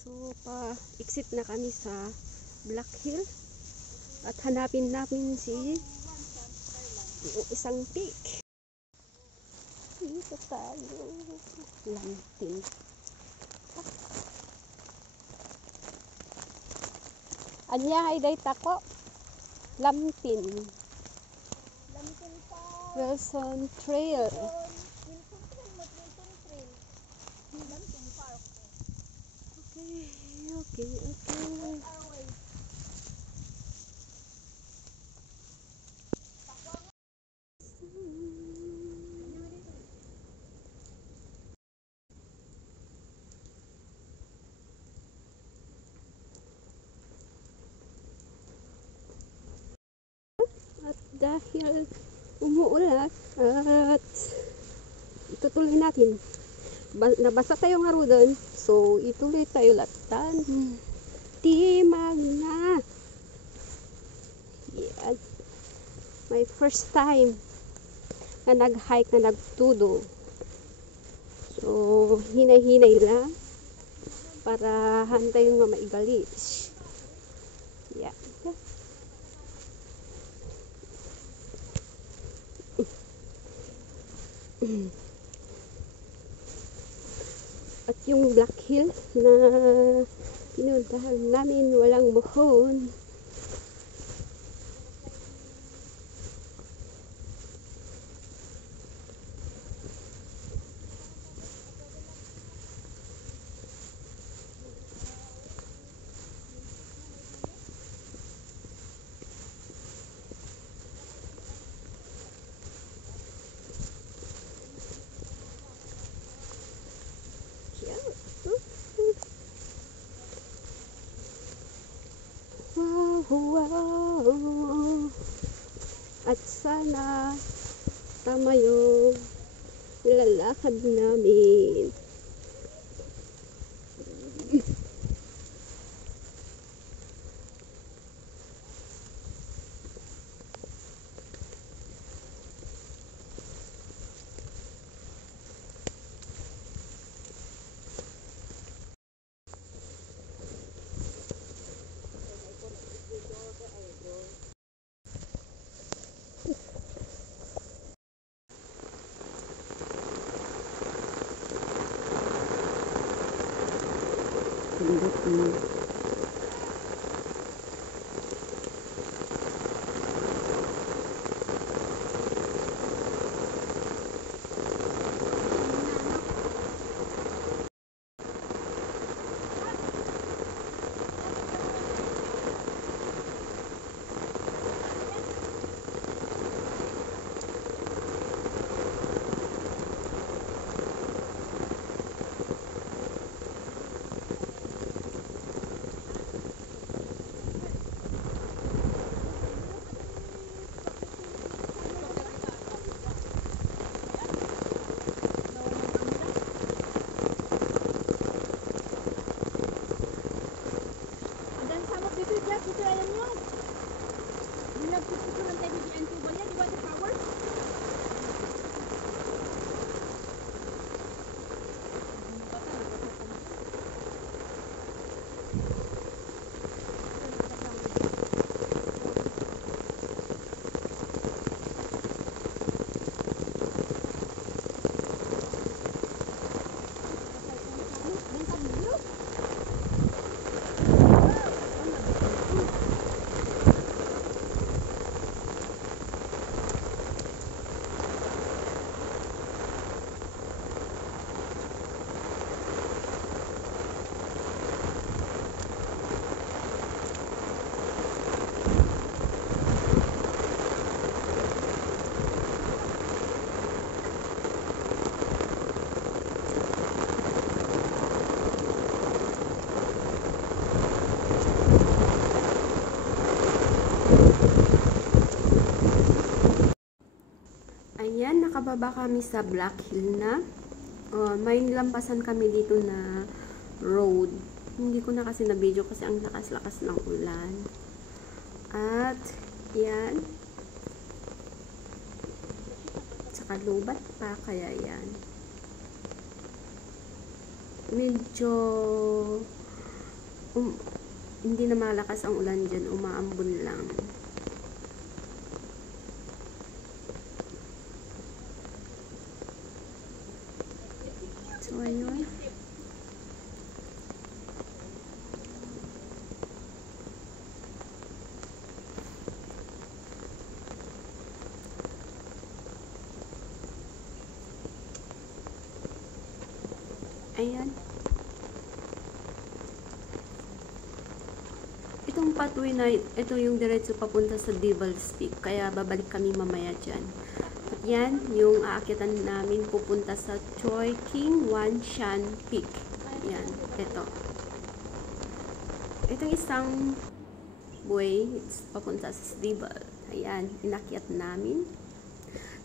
So, pa-exit na kami sa Black Hill at hanapin namin yung isang peak. Dito tayo. Lamtin. Anya ay day tako. Lamtin. Wilson Trail. Okay. At dahil umuulan at itutuloy natin. Nabasa tayo nga doon. So, ituloy tayo latan. Timag na. Yan. My first time na nag-hike na nagtudo. So, hinay-hinay lang para hantay yung mga maigalis. Yan. At yung Black Hill na pinuntahan namin walang buhon. Wow. At sana tama yung nilalakad namin. Ayan, nakababa kami sa Black Hill na. May nilampasan kami dito na road. Hindi ko na kasi na-video kasi ang lakas-lakas ng ulan. At, yan. Tsaka lubat pa, kaya yan. Medyo hindi na malakas ang ulan dyan, umaambon lang. So ayun, ayan. Itong pathway na ito yung diretso papunta sa Devil's Peak, kaya babalik kami mamaya dyan. At yan yung aakyatan namin pupunta sa Choi King Wan Shan Peak. Yan, ito. Itong isang way, it's papunta sa Devil. Ayan, inakyat namin.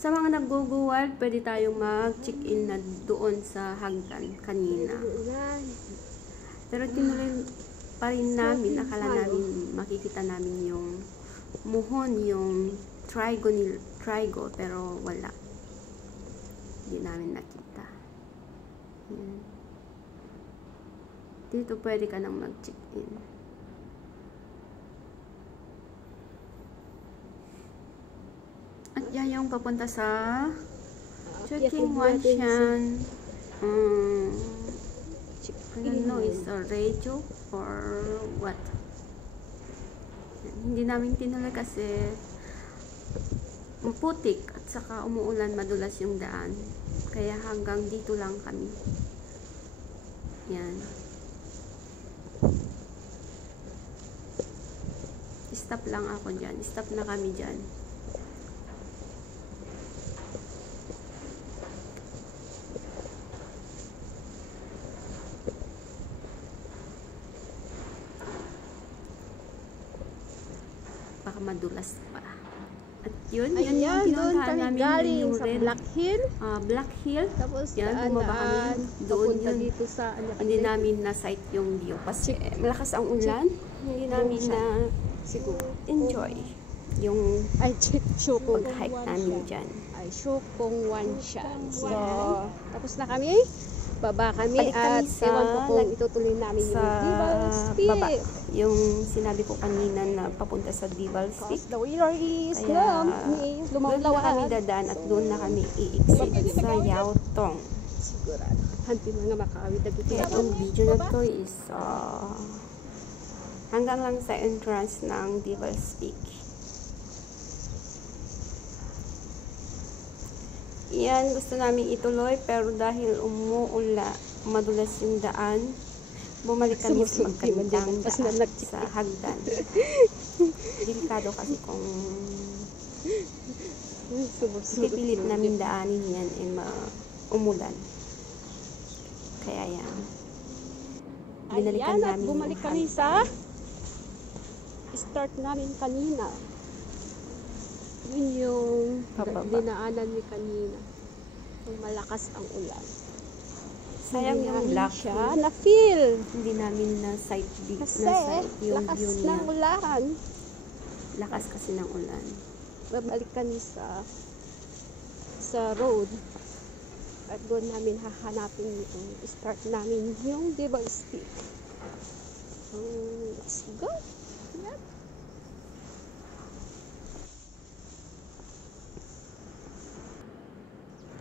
Sa mga nag-go wild, pwede tayong mag-check-in na doon sa hagdan kanina. Pero tinuloy pa rin namin, akala namin makikita namin yung muhon, yung trigo, pero wala. Hindi namin nakita. Yan. Dito pwede ka nang mag-check-in. At yan yung papunta sa Choi King Wan Shan. I don't know, is a radio or what. Hindi namin tinuloy kasi putik at saka umuulan, madulas yung daan. Kaya hanggang dito lang kami. Yan. Stop lang ako dyan. Stop na kami dyan. Baka madulas pa. At yun yung pinuntahan namin, galing yung sa red, Black Hill. Black Hill. Tapos Yan, bumaba kami doon yun. dito sa Hindi namin na-sight yung view kasi malakas ang ulan. Hindi namin siguro na-enjoy yung Shukong pag-hike namin dyan. Shukong Wan Shan. So, tapos na kami. Baba kami Balik kami at sa ewan ko kung itutuloy namin yung Devil's baba. Peak. Yung sinabi ko kanina na papunta sa Devil's Peak. The winner is Kaya Doon doon na kami dadaan at doon na kami i-exit sa Yaotong. sigurado. Hanti mga makawid na dito. Kaya yung video na to is hanggang lang sa entrance ng Devil's Peak. Yan, gusto namin ituloy pero dahil madulas yung daan, bumalik kami sa magkandang daan sa hagdan. Delikado kasi kung pipilit namin daanin yan umulan. Kaya yan. Binalikan Ayan, at namin bumalik yung kami hagdan. sa start namin kanina. Yun yung dinaanan ni kanina. Yung malakas ang ulan. Sayang Hindi yung namin Black siya Hill. na-feel. Hindi namin na-sight Kasi yung lakas view ng niya. ulan. Lakas kasi ng ulan. Babalik kami sa road. At doon namin hahanapin yung start namin yung Devil's Peak. So, let's go. Yan.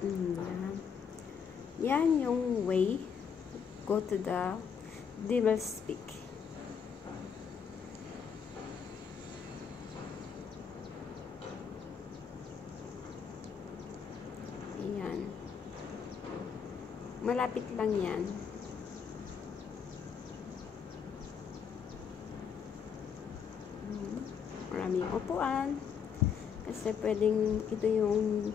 Yan. Yan yung way. Go to the Devil's Peak. Ayan. Malapit lang yan. Maraming upuan. Kasi pwedeng ito yung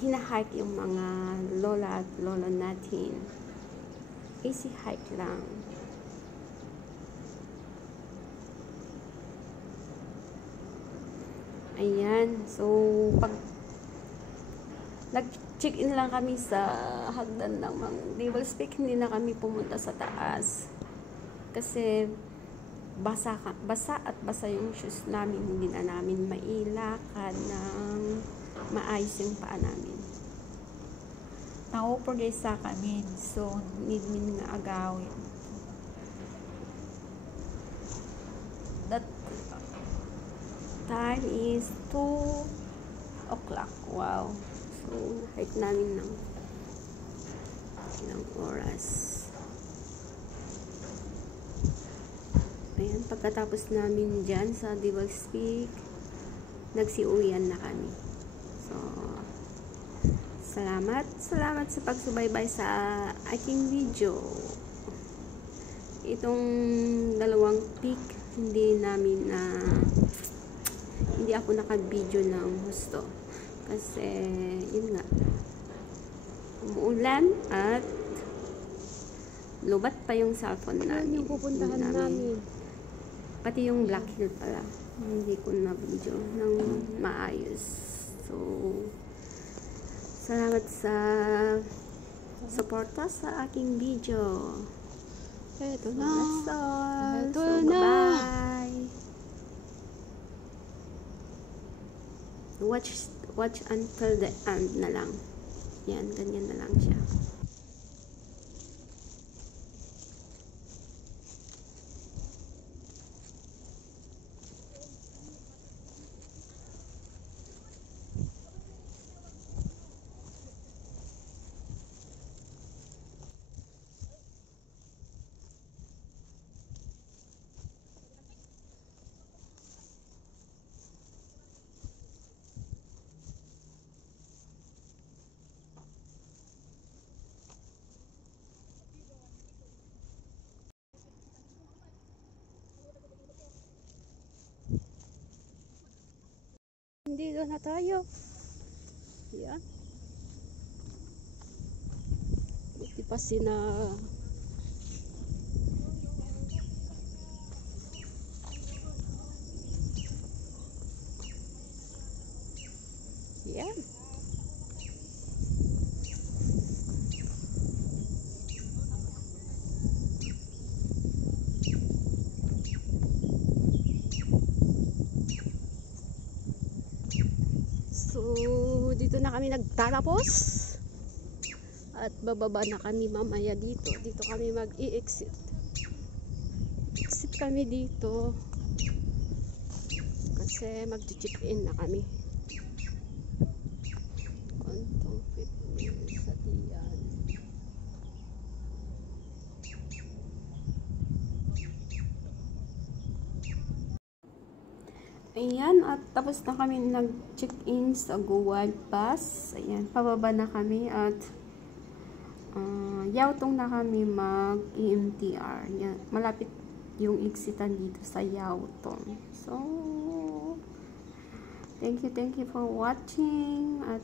hinahike yung mga lola at lolo natin. Easy hike lang. Ayan. So, pag nag-check-in lang kami sa hagdan ng Devil's Peak, hindi na kami pumunta sa taas. Kasi basa at basa yung shoes namin. Hindi na namin mailakad ng maayos yung paa namin. Ako po guys sa kami. So, need min nga agawin. time is 2 o'clock. Wow. So, hike namin ng ilang oras. Ayan, pagkatapos namin dyan sa Devil's Peak, nagsiuwian na kami. So, salamat sa pagsubaybay sa aking video. Itong dalawang peak, hindi ako naka-video ng husto. Kasi, yun nga, umuulan at lubat pa yung cellphone namin. Yung pupuntahan namin. Pati yung Black Hill pala. Hindi ko na video ng maayos. So, salamat sa suporta sa aking video. Eto So, na. that's all. Eto So, na. bye-bye. Watch until the end na lang. Yan, ganyan na lang siya. Dito na tayo. Yan. Buti pa yan. So, dito na kami nagtatapos. At bababa na kami mamaya dito. Dito kami mag-i-exit. Exit kami dito. Kasi mag-check-in na kami. Kontong 15 sa tiyan. Ayan, at tapos na kami nag-check-in sa Guad Pass. Ayan, pababa na kami at Yautong na kami mag-EMTR. Yan, malapit yung exitan dito sa Yautong. So, thank you for watching at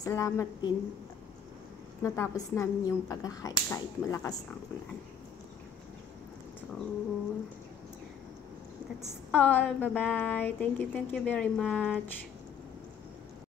salamat din natapos namin yung pag-hike kahit malakas ang ulan. So, that's all. Bye-bye. Thank you very much.